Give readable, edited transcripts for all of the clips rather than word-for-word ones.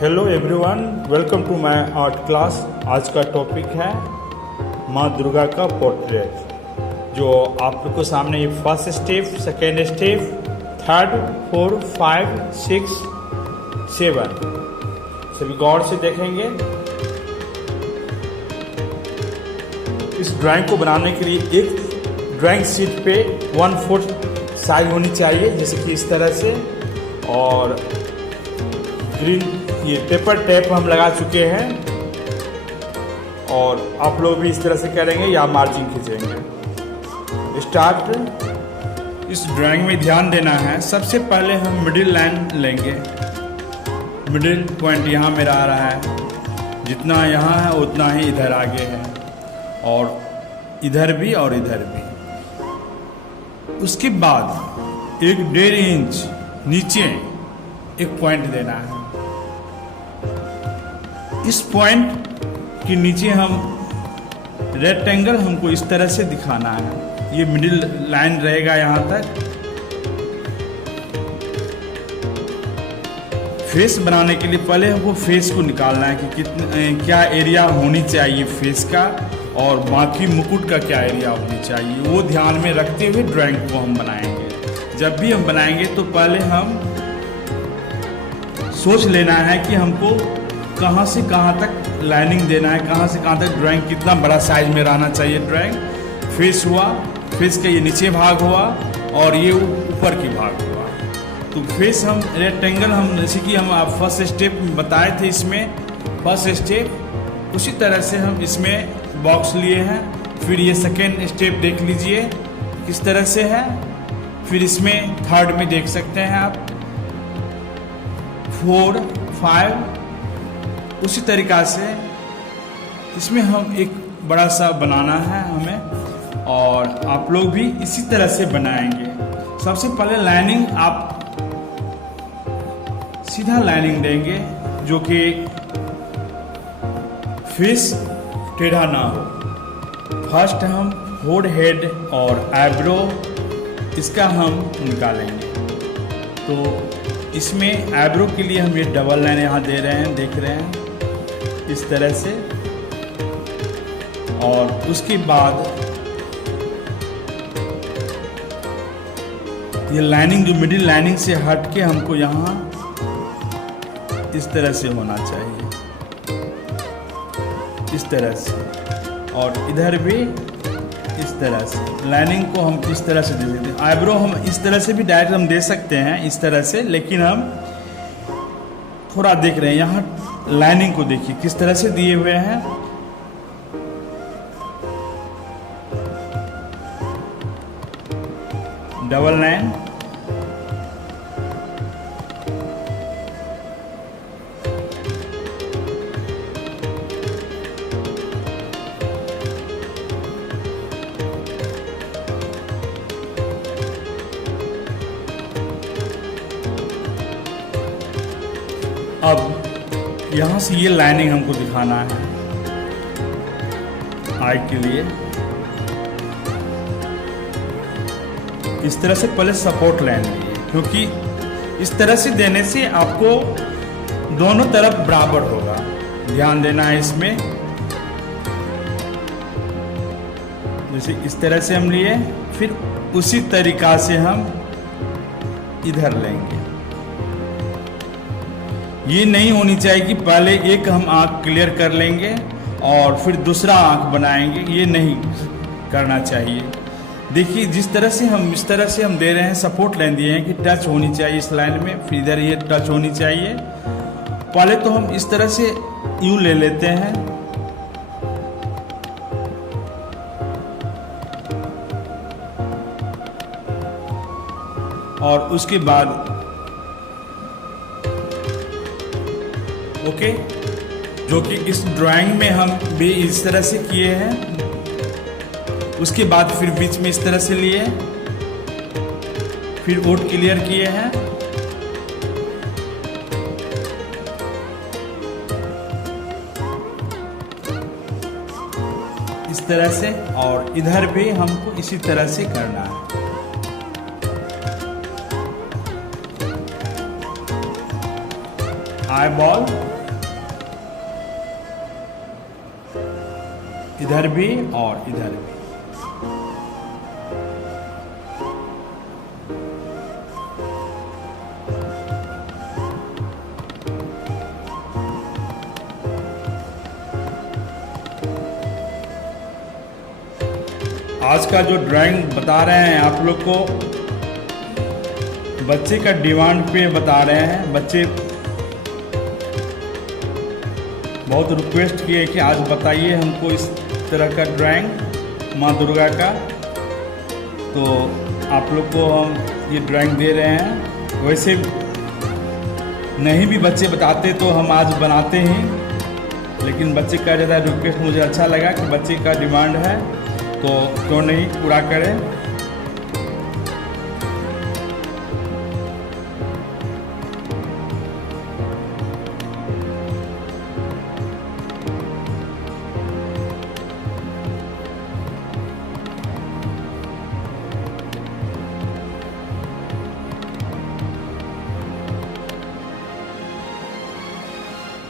Hello everyone, welcome to my art class. आज का topic है माँ दुर्गा का पोर्ट्रेट, जो आप लोग को सामने ये first step, second step, third, 4, 5, 6, 7 सभी गौर से देखेंगे। इस ड्राइंग को बनाने के लिए एक ड्राइंग शीट पे 1/4 साइज होनी चाहिए, जैसे कि इस तरह से। और ग्रीन ये पेपर टेप हम लगा चुके हैं, और आप लोग भी इस तरह से करेंगे या मार्जिन खींचेंगे। स्टार्ट। इस ड्राइंग में ध्यान देना है, सबसे पहले हम मिडिल लाइन लेंगे। मिडिल पॉइंट यहाँ मेरा आ रहा है, जितना यहाँ है उतना ही इधर आगे है, और इधर भी और इधर भी। उसके बाद 1.5 इंच नीचे एक पॉइंट देना है। इस पॉइंट के नीचे हम रेक्टेंगल हमको इस तरह से दिखाना है। ये मिडिल लाइन रहेगा यहाँ तक। फेस बनाने के लिए पहले हमको फेस को निकालना है कि क्या एरिया होनी चाहिए फेस का, और बाकी मुकुट का क्या एरिया होनी चाहिए, वो ध्यान में रखते हुए ड्राइंग को हम बनाएंगे। जब भी हम बनाएंगे तो पहले हम सोच लेना है कि हमको कहाँ से कहाँ तक लाइनिंग देना है, कहाँ से कहाँ तक ड्राइंग, कितना बड़ा साइज में रहना चाहिए ड्राइंग। फेस हुआ, फेस का ये नीचे भाग हुआ और ये ऊपर की भाग हुआ। तो फेस हम रेक्टेंगल, हम जैसे कि हम आप फर्स्ट स्टेप में बताए थे, इसमें फर्स्ट स्टेप उसी तरह से हम इसमें बॉक्स लिए हैं। फिर ये सेकेंड स्टेप देख लीजिए किस तरह से है। फिर इसमें थर्ड में देख सकते हैं आप 4, 5 उसी तरीक़ा से इसमें हम एक बड़ा सा बनाना है हमें, और आप लोग भी इसी तरह से बनाएंगे। सबसे पहले लाइनिंग आप सीधा लाइनिंग देंगे, जो कि फेस टेढ़ा ना हो। फर्स्ट हम फोर हेड और आईब्रो इसका हम निकालेंगे। तो इसमें आईब्रो के लिए हम ये डबल लाइन यहाँ दे रहे हैं, देख रहे हैं इस तरह से। और उसके बाद ये लाइनिंग जो मिडिल लाइनिंग से हट के हमको यहाँ इस तरह से होना चाहिए, इस तरह से। और इधर भी इस तरह से लाइनिंग को हम इस तरह से दे देते हैं। आईब्रो हम इस तरह से भी डायरेक्ट हम दे सकते हैं इस तरह से, लेकिन हम थोड़ा देख रहे हैं यहाँ लाइनिंग को, देखिए किस तरह से दिए हुए हैं। डबल लाइन, अब यहाँ से ये लाइनिंग हमको दिखाना है आई के लिए। इस तरह से पहले सपोर्ट लाइन लिए, क्योंकि इस तरह से देने से आपको दोनों तरफ बराबर होगा। ध्यान देना है इसमें। जैसे इस तरह से हम लिए, फिर उसी तरीका से हम इधर लेंगे। ये नहीं होनी चाहिए कि पहले एक हम आँख क्लियर कर लेंगे और फिर दूसरा आँख बनाएंगे, ये नहीं करना चाहिए। देखिए जिस तरह से हम इस तरह से हम दे रहे हैं, सपोर्ट लाइन दिए हैं कि टच होनी चाहिए इस लाइन में, फिर इधर ये टच होनी चाहिए। पहले तो हम इस तरह से यूं ले लेते हैं, और उसके बाद ओके, जो कि इस ड्राइंग में हम भी इस तरह से किए हैं। उसके बाद फिर बीच में इस तरह से लिए, फिर ओट क्लियर किए हैं। इस तरह से, और इधर भी हमको इसी तरह से करना है। आई बॉल, इधर भी और इधर भी। आज का जो ड्राइंग बता रहे हैं आप लोग को, बच्चे का डिमांड पे बता रहे हैं। बच्चे बहुत रिक्वेस्ट किए कि आज बताइए हमको इस तरह का ड्राइंग माँ दुर्गा का, तो आप लोग को हम ये ड्राइंग दे रहे हैं। वैसे नहीं भी बच्चे बताते तो हम आज बनाते हैं, लेकिन बच्चे का ज़्यादा रिक्वेस्ट मुझे अच्छा लगा कि बच्चे का डिमांड है तो क्यों नहीं पूरा करें।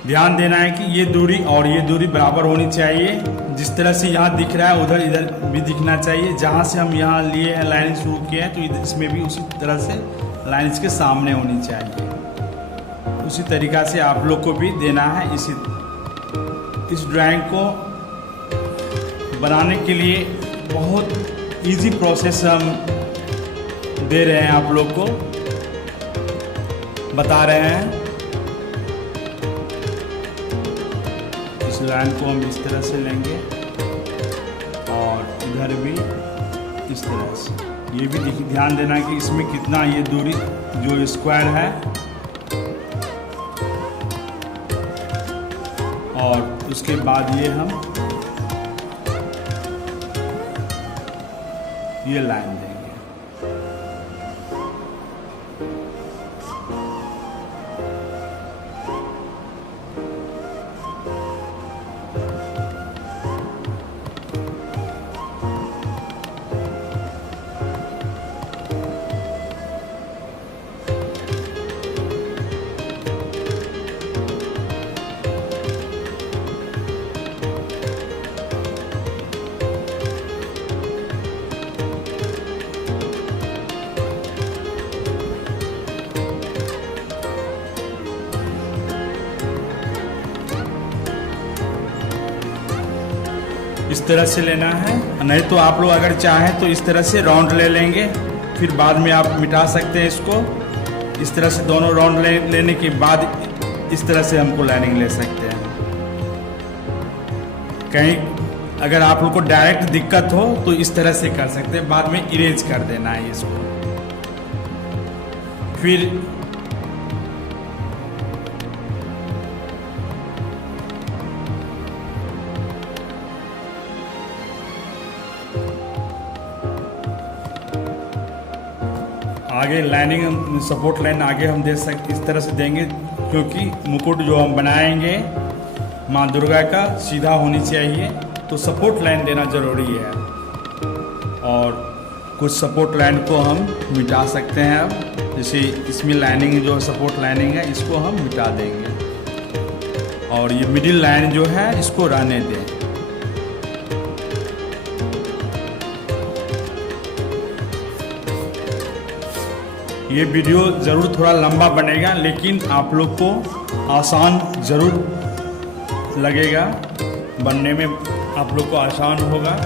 ध्यान देना है कि ये दूरी और ये दूरी बराबर होनी चाहिए। जिस तरह से यहाँ दिख रहा है उधर इधर भी दिखना चाहिए। जहाँ से हम यहाँ लिए हैं, लाइन शुरू किए हैं, तो इसमें भी उसी तरह से लाइन इसके सामने होनी चाहिए। उसी तरीक़ा से आप लोग को भी देना है। इस ड्राइंग को बनाने के लिए बहुत इजी प्रोसेस हम दे रहे हैं, आप लोग को बता रहे हैं। इस लाइन को हम इस तरह से लेंगे और इधर भी इस तरह से। ये भी ध्यान देना कि इसमें कितना ये दूरी जो स्क्वायर है, और उसके बाद ये हम ये लाइन देंगे। इस तरह से लेना है, नहीं तो आप लोग अगर चाहें तो इस तरह से राउंड ले लेंगे, फिर बाद में आप मिटा सकते हैं इसको। इस तरह से दोनों राउंड लेने के बाद इस तरह से हमको लाइनिंग ले सकते हैं। कहीं अगर आप लोग को डायरेक्ट दिक्कत हो तो इस तरह से कर सकते हैं, बाद में इरेज कर देना है इसको। फिर आगे लाइनिंग सपोर्ट लाइन आगे हम दे सकते, इस तरह से देंगे, क्योंकि मुकुट जो हम बनाएंगे माँ दुर्गा का सीधा होनी चाहिए, तो सपोर्ट लाइन देना ज़रूरी है। और कुछ सपोर्ट लाइन को हम मिटा सकते हैं। अब जैसे इसमें लाइनिंग जो सपोर्ट लाइनिंग है इसको हम मिटा देंगे, और ये मिडिल लाइन जो है इसको रहने दें। ये वीडियो ज़रूर थोड़ा लंबा बनेगा, लेकिन आप लोग को आसान ज़रूर लगेगा, बनने में आप लोग को आसान होगा।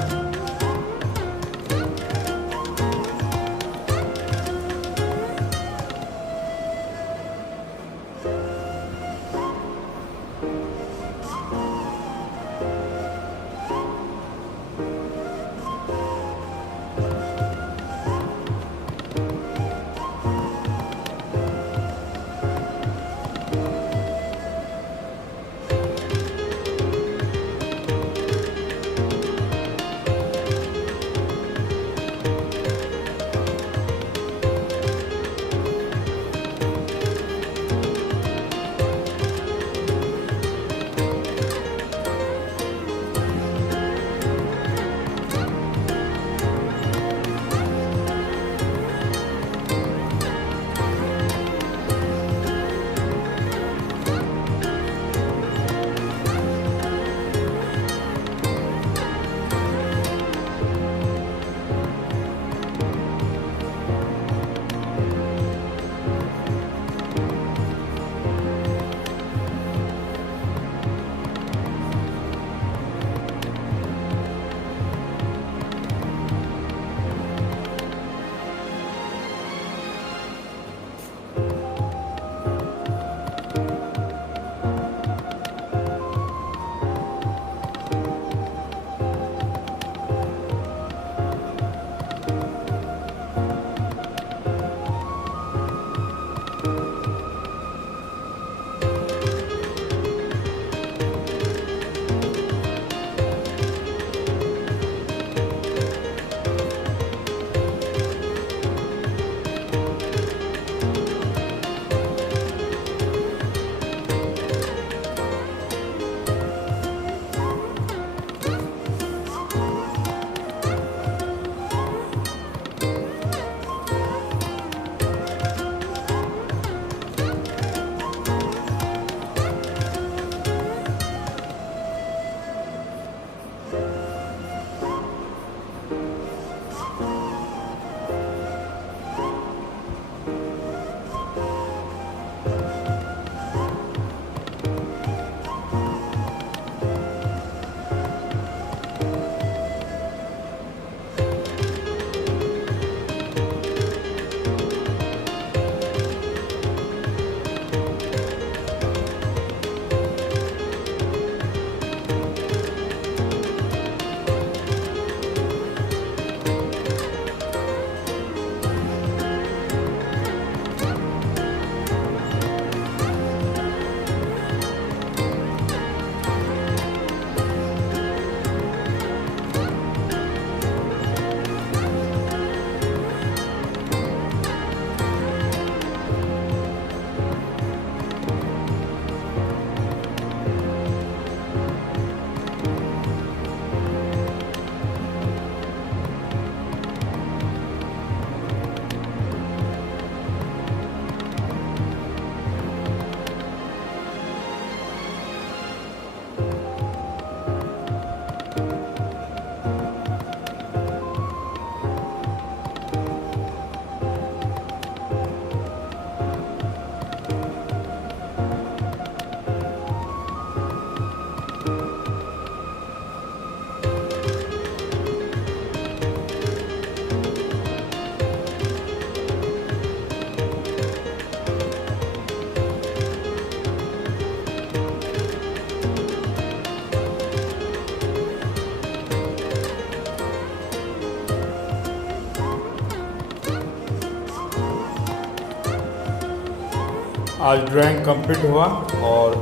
आज ड्राइंग कंप्लीट हुआ और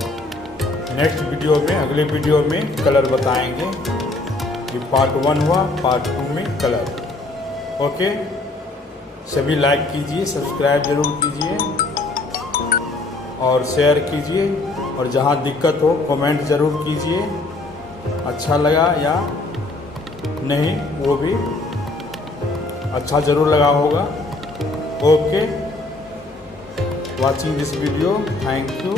नेक्स्ट वीडियो में, अगले वीडियो में कलर बताएंगे। ये पार्ट 1 हुआ, पार्ट 2 में कलर। ओके, सभी लाइक कीजिए, सब्सक्राइब जरूर कीजिए और शेयर कीजिए, और जहाँ दिक्कत हो कमेंट ज़रूर कीजिए, अच्छा लगा या नहीं वो भी अच्छा ज़रूर लगा होगा। Okay, watching this video, thank you.